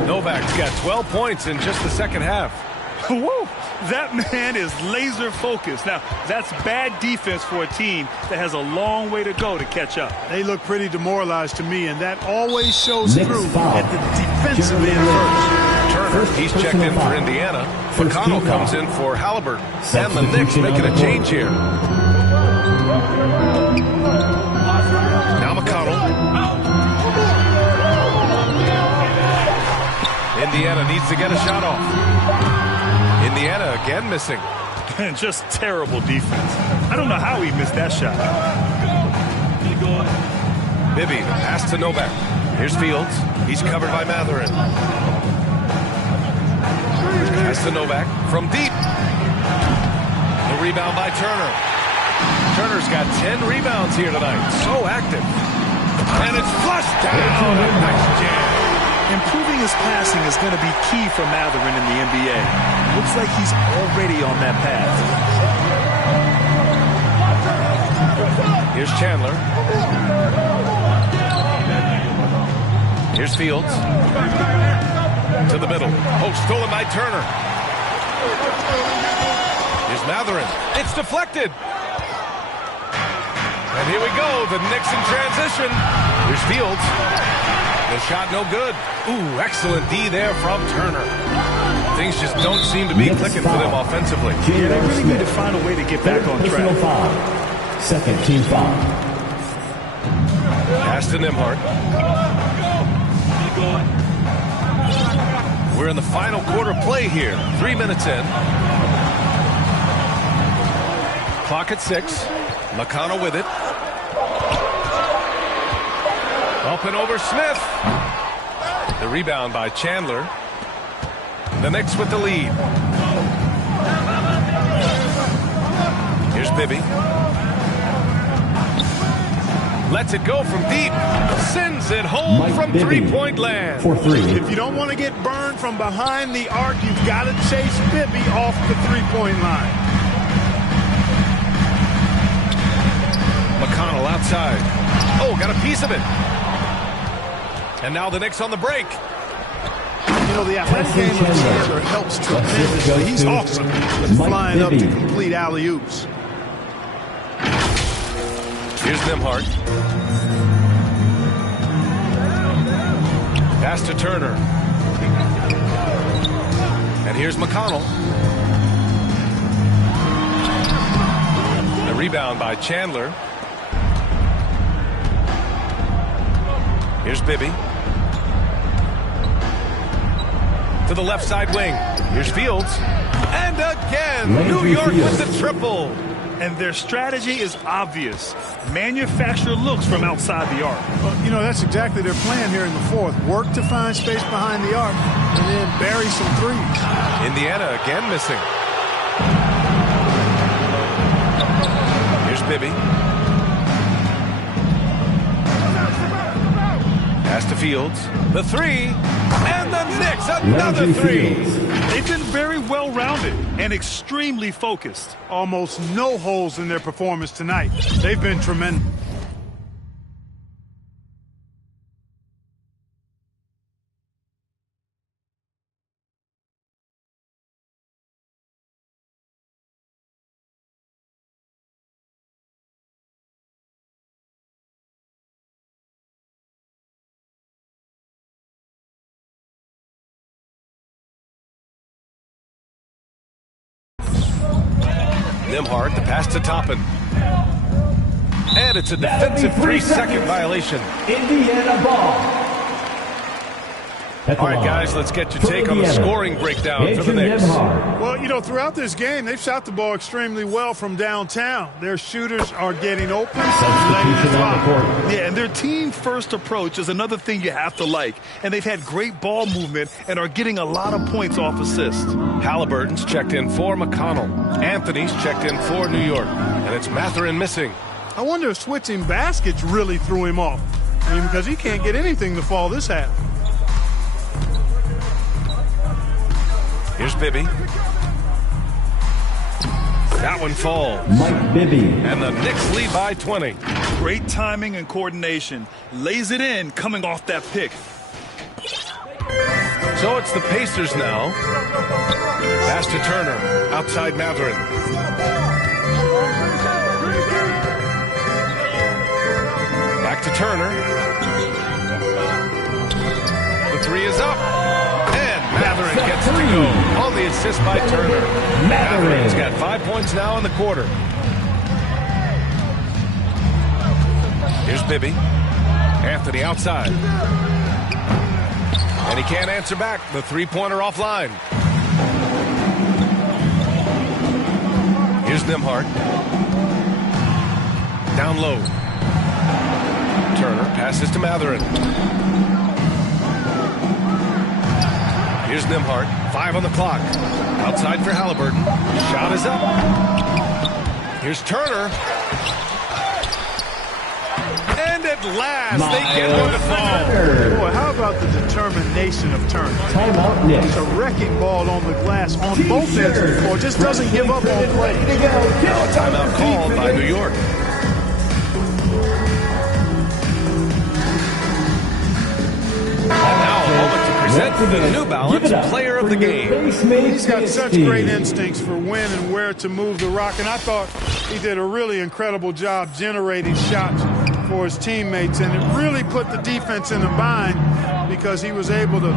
Novak's got 12 points in just the second half. Whoa, that man is laser focused. Now, that's bad defense for a team that has a long way to go to catch up. They look pretty demoralized to me, and that always shows through at the defensive end first. Turner, he's checked in for Indiana. McConnell comes in for Halliburton. And the Knicks making a change here. Now McConnell. Indiana needs to get a shot off. Indiana again missing. And just terrible defense. I don't know how he missed that shot. Bibby, pass to Novak. Here's Fields. He's covered by Matherin. Pass to Novak from deep. The rebound by Turner. Turner's got 10 rebounds here tonight. So active. And it's flushed down. Nice jam. Improving his passing is going to be key for Matherin in the NBA. Looks like he's already on that path. Here's Chandler. Here's Fields. To the middle. Oh, stolen by Turner. Here's Matherin. It's deflected. And here we go. The Knicks in transition. Here's Fields. The shot no good. Ooh, excellent D there from Turner. Things just don't seem to be clicking for them offensively. Yeah, they really need to find a way to get back on track. Second team foul. Pass to Nembhard. We're in the final quarter play here. 3 minutes in. Clock at 6. McConnell with it. Up and over Smith. The rebound by Chandler. The Knicks with the lead. Here's Bibby. Lets it go from deep. Sends it home from three-point land. For three. If you don't want to get burned from behind the arc, you've got to chase Bibby off the three-point line. McConnell outside. Oh, got a piece of it. And now the Knicks on the break. You know, the athletic game of Chandler helps tremendously. He's awesome at flying up to complete alley-oops. Here's Nembhard. Pass to Turner. And here's McConnell. The rebound by Chandler. Here's Bibby. To the left side wing. Here's Fields. And again, New York with the triple. And their strategy is obvious. Manufacture looks from outside the arc. Well, you know, that's exactly their plan here in the fourth. Work to find space behind the arc and then bury some threes. Indiana again missing. Here's Bibby. Pass to Fields. The three. And the Knicks, another three. They've been very well-rounded and extremely focused. Almost no holes in their performance tonight. They've been tremendous. Nembhard, the pass to Toppin. And it's a defensive 3-second violation. Indiana ball. All right, guys, let's get your take on the scoring breakdown for the Knicks. Well, you know, throughout this game, they've shot the ball extremely well from downtown. Their shooters are getting open. Yeah, and their team-first approach is another thing you have to like. And they've had great ball movement and are getting a lot of points off assist. Halliburton's checked in for McConnell. Anthony's checked in for New York. And it's Matherin missing. I wonder if switching baskets really threw him off. I mean, because he can't get anything to fall this half. Here's Bibby. That one falls. Mike Bibby. And the Knicks lead by 20. Great timing and coordination. Lays it in coming off that pick. So it's the Pacers now. Pass to Turner. Outside Matherin. Back to Turner. The three is up. Matherin gets to go on the assist by Turner. Matherin's got 5 points now in the quarter. Here's Bibby. Anthony outside. And he can't answer back. The three-pointer offline. Nembhard. Down low. Turner passes to Mathurin. Here's Nembhard. 5 on the clock. Outside for Halliburton. Shot is up. Here's Turner. And at last, they get one to fall. Boy, how about the determination of Turner? Timeout, Knicks. He's a wrecking ball on the glass on both ends of the floor. Just doesn't give up on play. Now a timeout called by New York. And now a moment to present the New Balance Player of the Game. He's got such great instincts for when and where to move the rock, and I thought he did a really incredible job generating shots for his teammates, and it really put the defense in a bind because he was able to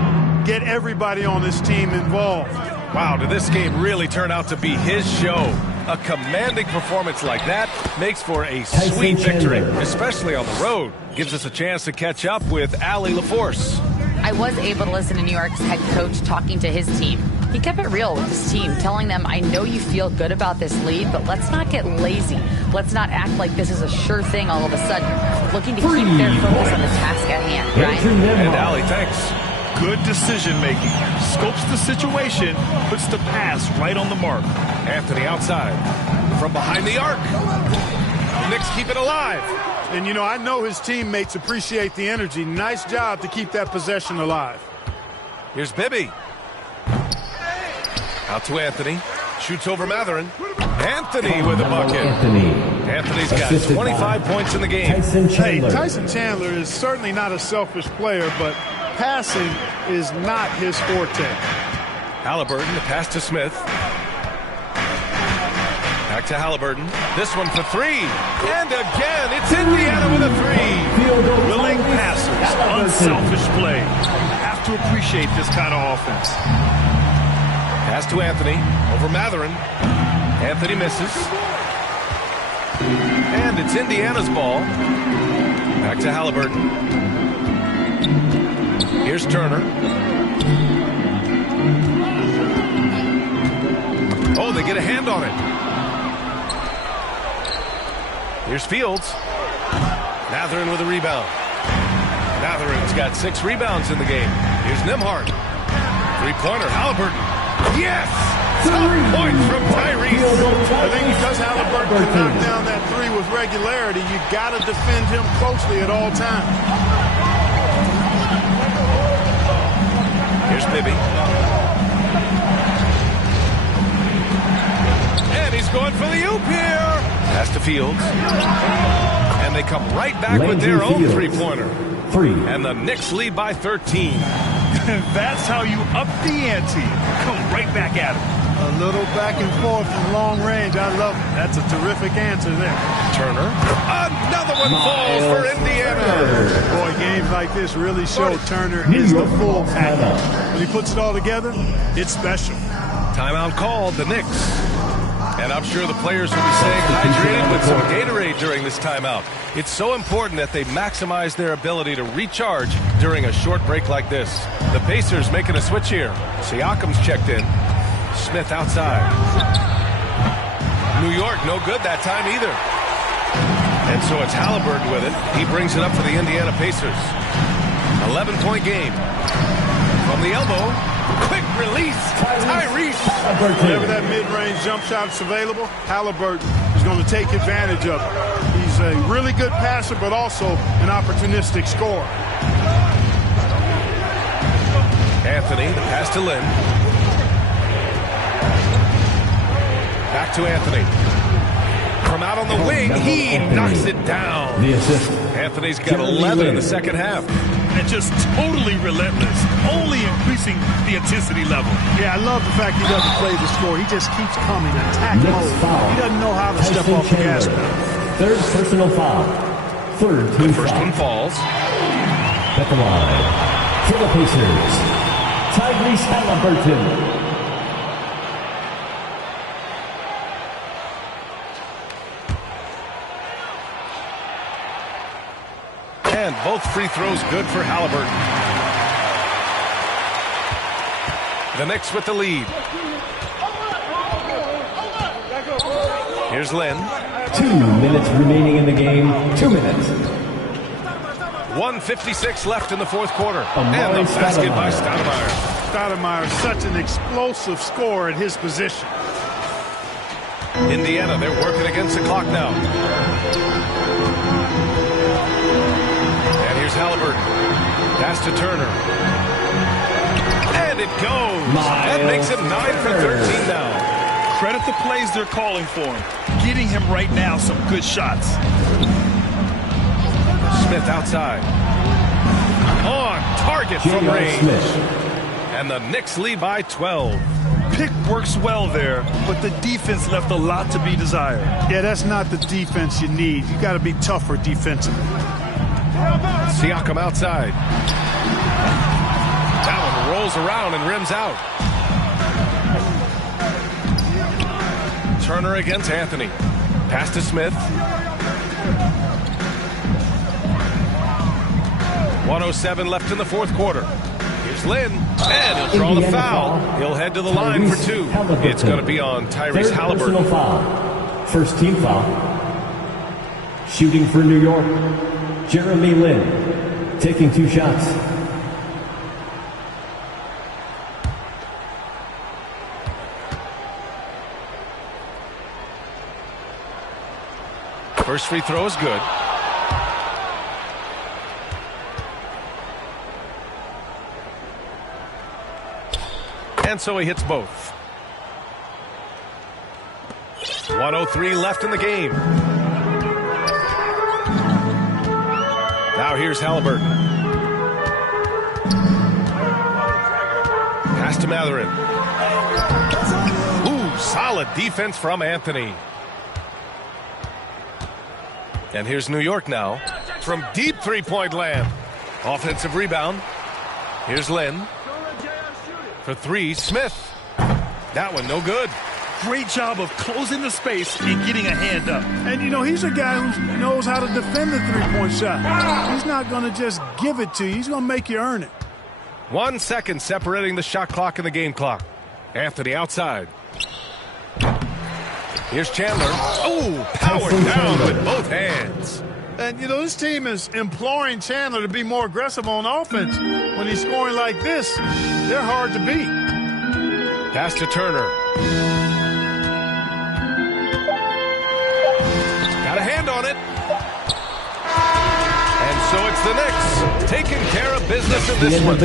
get everybody on his team involved. Wow, did this game really turn out to be his show? A commanding performance like that makes for a sweet victory, especially on the road. Gives us a chance to catch up with Allie LaForce. I was able to listen to New York's head coach talking to his team. He kept it real with his team, telling them, I know you feel good about this lead, but let's not get lazy. Let's not act like this is a sure thing all of a sudden. Looking to keep their focus on the task at hand, right? And Allie, thanks. Good decision-making. Scopes the situation, puts the pass right on the mark. Anthony outside. From behind the arc. Knicks keep it alive. And, you know, I know his teammates appreciate the energy. Nice job to keep that possession alive. Here's Bibby. Out to Anthony. Shoots over Mathurin. Anthony with a bucket. Anthony's got 25 points in the game. Tyson Chandler is certainly not a selfish player, but passing is not his forte. Halliburton, the pass to Smith. Back to Halliburton. This one for 3. And again, it's Indiana with a 3. Willing passers, unselfish play. Have to appreciate this kind of offense. Pass to Anthony. Over Mathurin. Anthony misses. And it's Indiana's ball. Back to Halliburton. Here's Turner. Oh, they get a hand on it. Here's Fields. Mathurin with a rebound. Mathurin's got 6 rebounds in the game. Here's Nembhard. 3-pointer, Halliburton. Yes! Top points from Tyrese. I think because Halliburton can knock down that 3 with regularity, you got to defend him closely at all times. Here's Bibby. And he's going for the oop here. Pass to Fields. And they come right back with their own 3-pointer. 3. And the Knicks lead by 13. That's how you up the ante. Come right back at him. A little back and forth from long range. I love it. That's a terrific answer there. Turner. Another one falls for Indiana. Boy, games like this really show Turner is the full package. When he puts it all together, it's special. Timeout called, the Knicks. And I'm sure the players will be staying hydrated with some Gatorade during this timeout. It's so important that they maximize their ability to recharge during a short break like this. The Pacers making a switch here. Siakam's checked in. Smith outside. New York, no good that time either. And so it's Halliburton with it. He brings it up for the Indiana Pacers. 11-point game. From the elbow. Quick release. Tyrese. Whenever that mid-range jump shot's available, Halliburton is going to take advantage of it. He's a really good passer, but also an opportunistic scorer. Anthony, the pass to Lynn. Back to Anthony. From out on the wing, he knocks it down. The assist. Anthony's got 11 in the second half. And just totally relentless, only increasing the intensity level. Yeah, I love the fact he doesn't play the score. He just keeps coming, attack mode. He doesn't know how to step off the gas pedal. 3rd personal foul. 3rd team First foul. one falls. At the line, for the Pacers, Tyrese Halliburton. And both free throws good for Halliburton. The Knicks with the lead. Here's Lynn. 2 minutes remaining in the game. 2 minutes. 1:56 left in the fourth quarter. And the basket by Stoudemire. Stoudemire is such an explosive scorer at his position. Indiana, they're working against the clock now. And here's Halliburton. Pass to Turner. And it goes. That makes him 9 for 13 now. Credit the plays they're calling for him. Getting him right now some good shots. Smith outside. On target from range. And the Knicks lead by 12. Pick works well there, but the defense left a lot to be desired. Yeah, that's not the defense you need. You got to be tougher defensively. Siakam outside. That one rolls around and rims out. Turner against Anthony. Pass to Smith. 1:07 left in the fourth quarter. Here's Lynn. And he'll draw the foul. He'll head to the line for 2. It's going to be on Tyrese Halliburton. Personal foul. First team foul. Shooting for New York, Jeremy Lin. Taking 2 shots. First free throw is good. And so he hits both. 1:03 left in the game. Now here's Halliburton. Pass to Mathurin. Ooh, solid defense from Anthony. And here's New York now from deep three-point land. Offensive rebound. Here's Lynn. For 3, Smith. That one no good. Great job of closing the space and getting a hand up. And, you know, he's a guy who knows how to defend the three-point shot. He's not going to just give it to you. He's going to make you earn it. 1 second separating the shot clock and the game clock. Anthony outside. Here's Chandler. Oh, powered down with both hands. And, you know, this team is imploring Chandler to be more aggressive on offense. When he's scoring like this, they're hard to beat. Pass to Turner. Got a hand on it. And so it's the Knicks taking care of business in this one.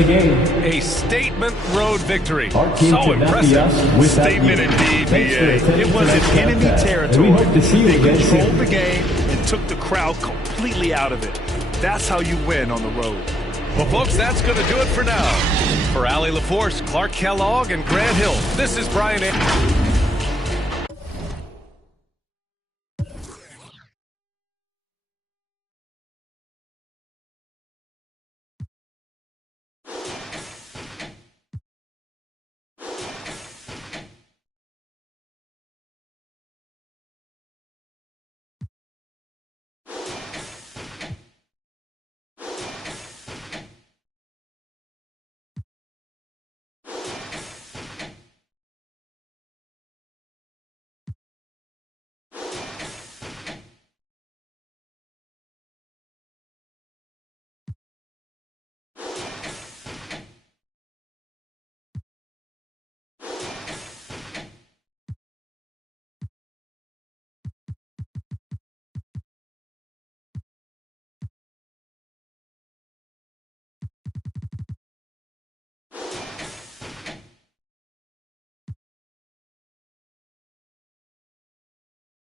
A statement road victory. So impressive. Statement indeed, BA. It was an enemy territory. They controlled the game and took the crowd completely out of it. That's how you win on the road. Well, folks, that's going to do it for now. For Allie LaForce, Clark Kellogg, and Grant Hill, this is Brian Anderson.